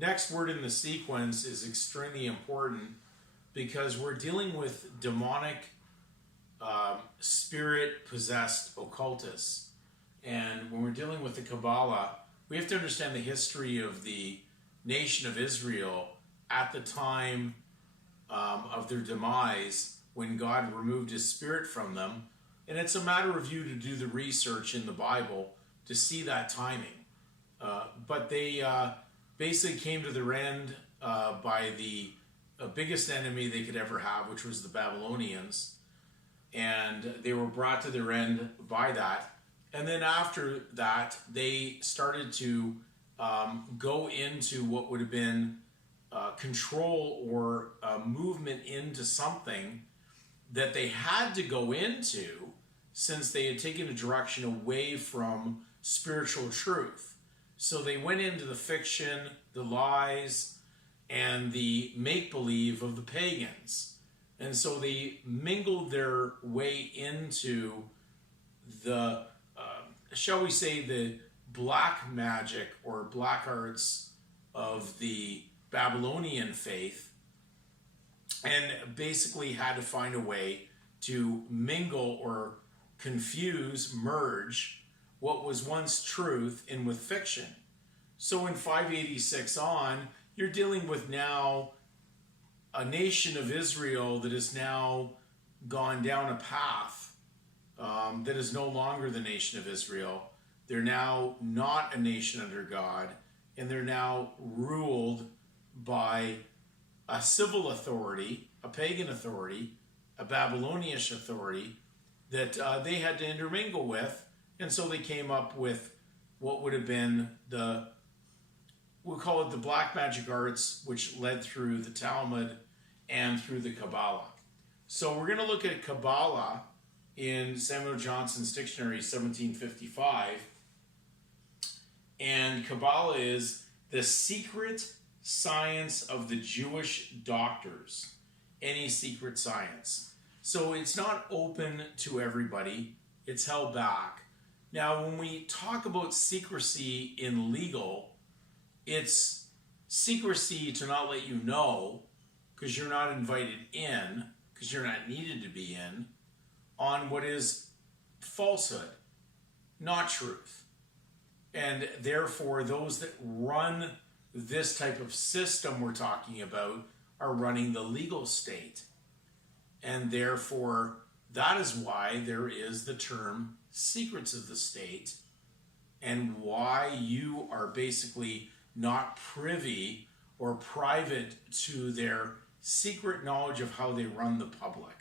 next word in the sequence is extremely important because we're dealing with demonic, spirit-possessed occultists. And when we're dealing with the Cabala, we have to understand the history of the nation of Israel at the time of their demise, when God removed his spirit from them. And it's a matter of you to do the research in the Bible to see that timing. But they basically came to their end by the biggest enemy they could ever have, which was the Babylonians. And they were brought to their end by that. And then after that, they started to go into what would have been control or movement into something that they had to go into, since they had taken a direction away from spiritual truth. So they went into the fiction, the lies, and the make-believe of the pagans. And so they mingled their way into the, shall we say, the black magic or black arts of the Babylonian faith, and basically had to find a way to mingle or confuse, merge what was once truth in with fiction. So in 586 on, you're dealing with now a nation of Israel that has now gone down a path that is no longer the nation of Israel. They're now not a nation under God, and they're now ruled by a civil authority, a pagan authority, a Babylonish authority that they had to intermingle with. And so they came up with what would have been we'll call it the black magic arts, which led through the Talmud and through the Cabala. So we're going to look at Cabala in Samuel Johnson's dictionary, 1755. And Cabala is the secret science of the Jewish doctors. Any secret science. So it's not open to everybody. It's held back. Now, when we talk about secrecy in legal, it's secrecy to not let you know, because you're not invited in, because you're not needed to be in, on what is falsehood, not truth. And therefore, those that run this type of system we're talking about are running the legal state. And therefore, that is why there is the term secrets of the state, and why you are basically not privy or private to their secret knowledge of how they run the public.